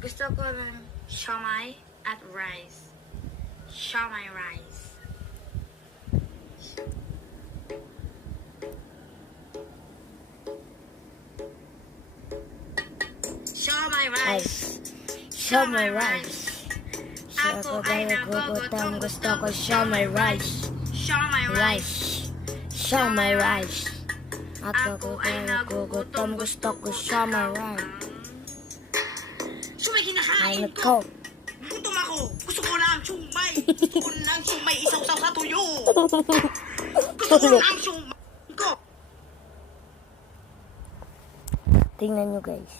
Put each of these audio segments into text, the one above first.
Gusto ko ng siomai at rice. Siomai rice. Siomai rice. Siomai rice. Ako ay nagugutom. Gusto ko siomai rice. Siomai rice. Siomai rice. Ako ay nagugutom. Gusto ko siomai rice. Sumay kinakain Ano ko. ko? Gutom ako. Gusto ko ng sumay. Gusto ko ng sumay isaw-saw sa tuyo. Gusto ko ng sumay ko. Tingnan nyo guys.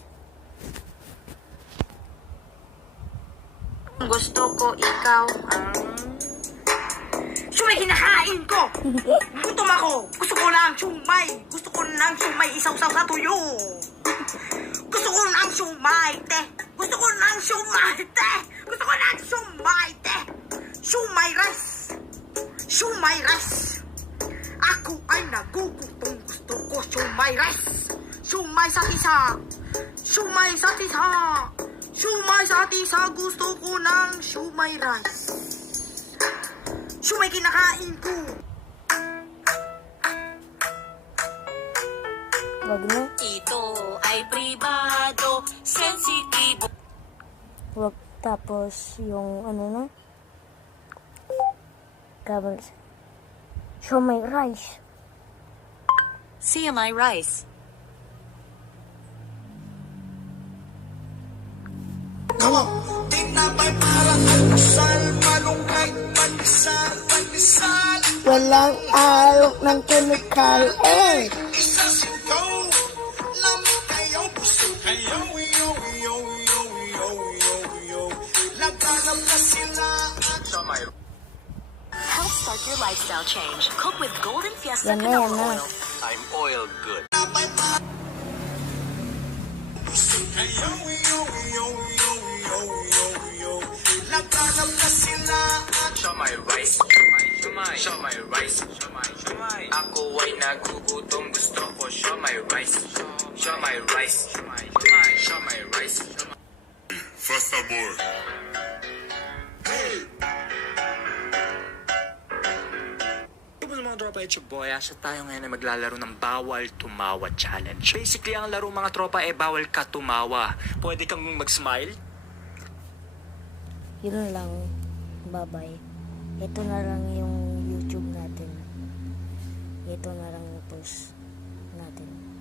Gusto ko ikaw ang sumay kinakain ko. Gutom ako. Gusto ko ng sumay. Gusto ko ng sumay isaw-saw sa tuyo. Gusto ko ng sumay, te. Gusto ko ng sumay, te. Gusto ko ng sumay, te. Sumay rice. Sumay rice. Ako ay nagugutom. Gusto ko sumay rice. Sumay sa tisa. Sumay sa tisa. Sumay sa tisa. Gusto ko ng sumay rice. Sumay kinakain ko. Wag na. Ito ay pribado, sensitibo. Wag tapos yung ano na. Kabal. Siomai rice. CMI Rice. Walang alok ng chemical. Eh! Help start your lifestyle change. Cook with Golden Fiesta Yan na, Canola yan na. Oil. I'm oil good. Siomai rice. Siomai rice. Ako ay nagugutom. Gusto ko siomai rice. Siomai rice. Siomai rice. Fast amor. Yung mga tropa, it's your boy. Asa tayo ngayon ay maglalaro ng Bawal Tumawa Challenge. Basically, ang laro mga tropa ay bawal ka tumawa. Pwede kang mag-smile. Yun lang. Bye-bye. Ito na lang yung YouTube natin. Ito na lang yung post.